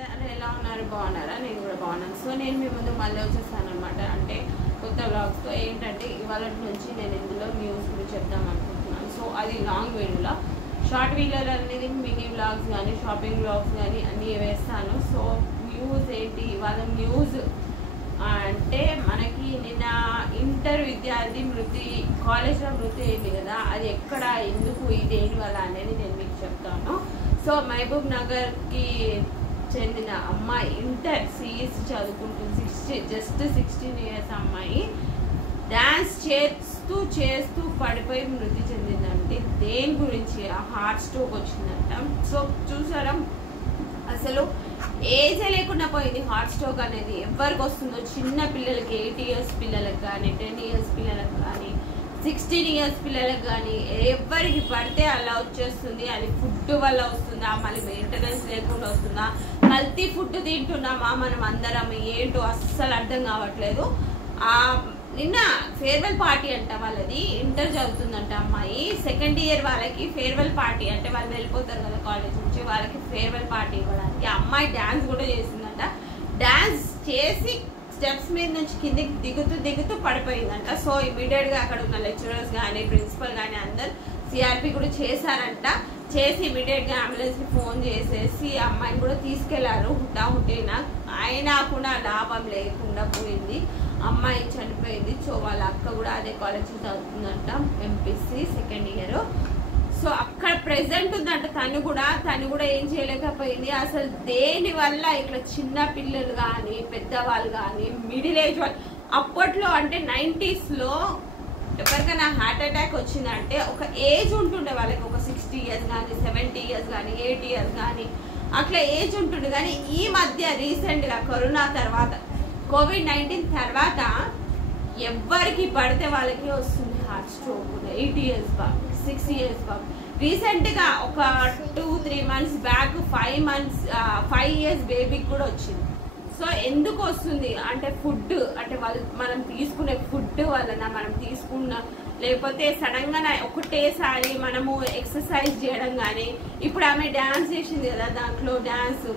అందరూ ఎలా ఉన్నారు, బాగున్నారా? నేను కూడా బాగున్నాను. సో నేను మీ ముందు మళ్ళీ వచ్చేసాను అనమాట. అంటే కొత్త వ్లాగ్స్తో. ఏంటంటే ఇవాళ నుంచి నేను ఇందులో న్యూస్ గురించి చెప్దాం అనుకుంటున్నాను. సో అది లాంగ్ వీడియోలో, షార్ట్ వీడియోలో అనేది మినీ వ్లాగ్స్ కానీ షాపింగ్ వ్లాగ్స్ కానీ అన్నీ వేస్తాను. సో న్యూస్ ఏంటి ఇవాళ? న్యూస్ అంటే మనకి నిన్న ఇంటర్ విద్యార్థి మృతి, కాలేజ్లో మృతి అయింది కదా, అది ఎక్కడ, ఎందుకు, దేని వల్ల అనేది నేను మీకు చెప్తాను. సో మహబూబ్ నగర్కి చెందిన అమ్మాయి, ఇంటర్ సిఎస్ చదువుకుంటుంది, జస్ట్ 16 years అమ్మాయి డ్యాన్స్ చేస్తూ పడిపోయి మృతి చెందిందంటే దేని గురించి? హార్ట్ స్ట్రోక్ వచ్చిందంట. సో చూసారా, అసలు ఏజ్ లేకుండా పోయింది హార్ట్ స్ట్రోక్ అనేది. ఎవరికి వస్తుందో, చిన్న పిల్లలకి, 8 years పిల్లలకు కానీ, 10 years పిల్లలకు కానీ, 16 years పిల్లలకు కానీ, ఎవరికి పడితే అలా వచ్చేస్తుంది. అది ఫుడ్ వల్ల వస్తుందా, మళ్ళీ మెయింటెనెన్స్ లేకుండా వస్తుందా, కల్తీ ఫుడ్ తింటున్నామా మనం అందరం, ఏంటో అస్సలు అర్థం కావట్లేదు. నిన్న ఫేర్వెల్ పార్టీ అంట వాళ్ళది, ఇంటర్ చదువుతుందంట అమ్మాయి. 2nd year వాళ్ళకి ఫేర్వెల్ పార్టీ అంటే వాళ్ళు వెళ్ళిపోతారు కదా కాలేజ్ నుంచి, వాళ్ళకి ఫేర్వెల్ పార్టీ ఇవ్వడానికి అమ్మాయి డ్యాన్స్ కూడా చేసిందంట. డ్యాన్స్ చేసి స్టెప్స్ మీద నుంచి కిందికి దిగుతూ పడిపోయిందంట. సో ఇమీడియట్గా అక్కడ ఉన్న లెక్చరర్స్ కానీ, ప్రిన్సిపల్ కానీ అందరు సిఆర్పి కూడా చేశారంట. చేసి ఇమీడియట్గా అంబులెన్స్కి ఫోన్ చేసేసి అమ్మాయిని కూడా తీసుకెళ్లారు హుటాహుటిన. అయినా కూడా లాభం లేకుండా పోయింది, అమ్మాయి చనిపోయింది. సో వాళ్ళ అక్క కూడా అదే కాలేజ్ చదువుతుందంట, ఎంపీసీ 2nd year. సో అక్కడ ప్రెసెంట్ ఉందంట. తను కూడా ఏం చేయలేకపోయింది. అసలు దేని వల్ల ఇట్లా చిన్న పిల్లలు కానీ, పెద్దవాళ్ళు కానీ, మిడిల్ ఏజ్ వాళ్ళు, అప్పట్లో అంటే 90s లో ఎవరికైనా హార్ట్ అటాక్ వచ్చిందంటే ఒక ఏజ్ ఉంటుండే వాళ్ళకి, ఒక 60 years కానీ, 70 years కానీ, 80 years కానీ అట్లా ఏజ్ ఉంటుండే. కానీ ఈ మధ్య రీసెంట్గా కరోనా తర్వాత, COVID-19 తర్వాత ఎవరికి పడితే వాళ్ళకి వస్తుంది హార్ట్ స్ట్రోక్. 8 years బాబు, 6 years బాబు. రీసెంట్గా ఒక 2-3 months బ్యాక్ 5 years బేబీకి కూడా వచ్చింది. సో ఎందుకు వస్తుంది అంటే ఫుడ్, అంటే మనం తీసుకునే ఫుడ్ వలన, మనం తీసుకున్న, లేకపోతే సడన్గా ఒకటేసారి మనము ఎక్సర్సైజ్ చేయడం కానీ, ఇప్పుడు ఆమె డ్యాన్స్ చేసింది కదా, దాంట్లో డ్యాన్స్,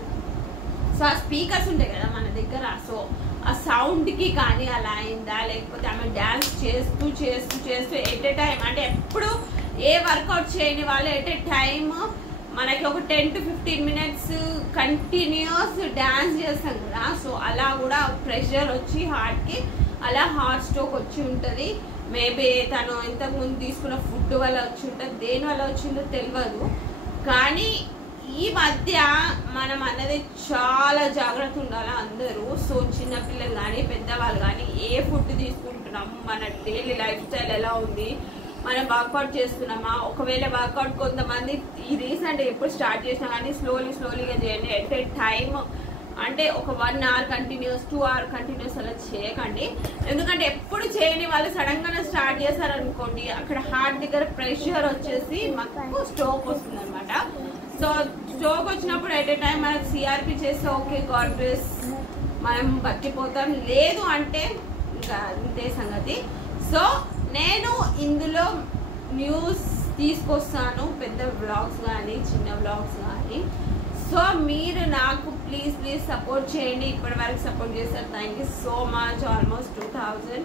సో ఆ స్పీకర్స్ ఉంటాయి కదా మన దగ్గర, సో ఆ సౌండ్కి కానీ అలా అయిందా, లేకపోతే ఆమె డ్యాన్స్ చేస్తూ ఎట్ ఏ టైం, అంటే ఎప్పుడు ఏ వర్కౌట్ చేయని వాళ్ళు ఎట్ ఏ టైమ్ మనకి ఒక 10 to 15 minutes కంటిన్యూస్ డ్యాన్స్ చేస్తాం కదా, సో అలా కూడా ప్రెషర్ వచ్చి హార్ట్కి అలా హార్ట్ స్ట్రోక్ వచ్చి ఉంటుంది. మేబీ తను ఇంతకుముందు తీసుకున్న ఫుడ్ వల్ల వచ్చి ఉంటుంది, దేని వల్ల వచ్చిందో తెలియదు. కానీ ఈ మధ్య మనం అన్నది చాలా జాగ్రత్త ఉండాలి అందరూ. సో చిన్నపిల్లలు కానీ, పెద్దవాళ్ళు కానీ, ఏ ఫుడ్ తీసుకుంటున్నాము, మన డైలీ లైఫ్ స్టైల్ ఎలా ఉంది, మనం వర్కౌట్ చేస్తున్నామా, ఒకవేళ వర్కౌట్ కొంతమంది ఈ రీసెంట్ ఎప్పుడు స్టార్ట్ చేసినా కానీ స్లోలీగా చేయండి. ఎట్ ఏ టైమ్ అంటే ఒక 1 hour కంటిన్యూస్, 2 hour కంటిన్యూస్ అలా చేయకండి. ఎందుకంటే ఎప్పుడు చేయని వాళ్ళు సడన్గా స్టార్ట్ చేశారనుకోండి, అక్కడ హార్ట్ దగ్గర ప్రెషర్ వచ్చేసి మాకు స్ట్రోక్ వస్తుంది అనమాట. సో స్ట్రోక్ వచ్చినప్పుడు ఎట్ ఏ టైం మనకు సిఆర్పి చేస్తే ఓకే, గాడ్ బ్లెస్, మనం బతికిపోతాం. లేదు అంటే ఇంకా అంతే సంగతి. సో నేను ఇందులో న్యూస్ తీసుకొస్తాను, పెద్ద వ్లాగ్స్ కానీ, చిన్న వ్లాగ్స్ కానీ. సో మీరు నాకు ప్లీజ్ సపోర్ట్ చేయండి. ఇప్పటి వరకు సపోర్ట్ చేస్తారు, thank you so much. Almost 2000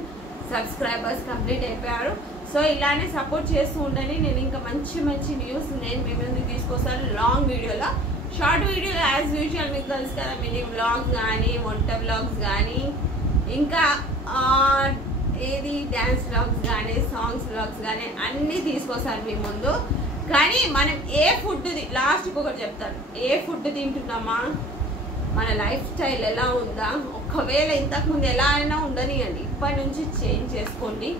subscribers complete అయిపోయారు. సో ఇలానే సపోర్ట్ చేస్తూ ఉండండి. నేను ఇంకా మంచి న్యూస్ నేను మీ ముందుకు తీసుకొస్తాను లాంగ్ వీడియోలో. షార్ట్ వీడియోలో యాజ్ యూజువల్ మీకు తెలుసు కదా, మినీ వ్లాగ్స్ కానీ, వంట వ్లాగ్స్ కానీ, ఇంకా ఏది డ్యాన్స్ వ్లాగ్స్ కానీ, సాంగ్స్ వ్లాగ్స్ కానీ అన్నీ తీసుకొస్తాను మీ ముందు. కానీ మనం ఏ ఫుడ్, లాస్ట్కి ఒకటి చెప్తాను, ఏ ఫుడ్ తింటున్నామా, మన లైఫ్ స్టైల్ ఎలా ఉందా, ఒకవేళ ఇంతకుముందు ఎలా అయినా ఉండనియండి, ఇప్పటి నుంచి చేంజ్ చేసుకోండి.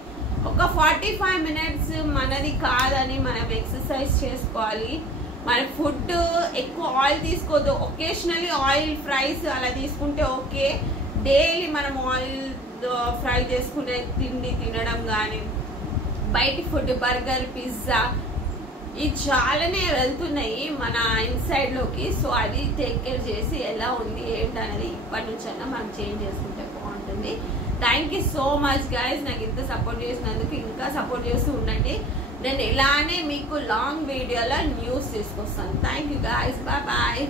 ఒక 45 minutes మనది కాదని మనం ఎక్సర్సైజ్ చేసుకోవాలి. మన ఫుడ్ ఎక్కువ ఆయిల్ తీసుకోవద్దు. ఒకేషనలీ ఆయిల్ ఫ్రైస్ అలా తీసుకుంటే ఓకే. డైలీ మనం ఆయిల్ ఫ్రై చేసుకునే తిండి తినడం కానీ, బయటి ఫుడ్, బర్గర్, పిజ్జా, ఇది చాలానే వెళ్తున్నాయి మన ఇన్సైడ్లోకి. సో అది టేక్ కేర్ చేసి ఎలా ఉంది ఏంటనేది ఇప్పటి నుంచైనా మనం చేంజ్ చేసుకుంటే బాగుంటుంది. Thank you so much guys, నాకు ఇంత సపోర్ట్ చేసినందుకు. ఇంకా సపోర్ట్ చేస్తూ ఉండండి. నేను ఇలానే మీకు లాంగ్ వీడియోలో న్యూస్ తీసుకొస్తాను. Thank you guys, bye.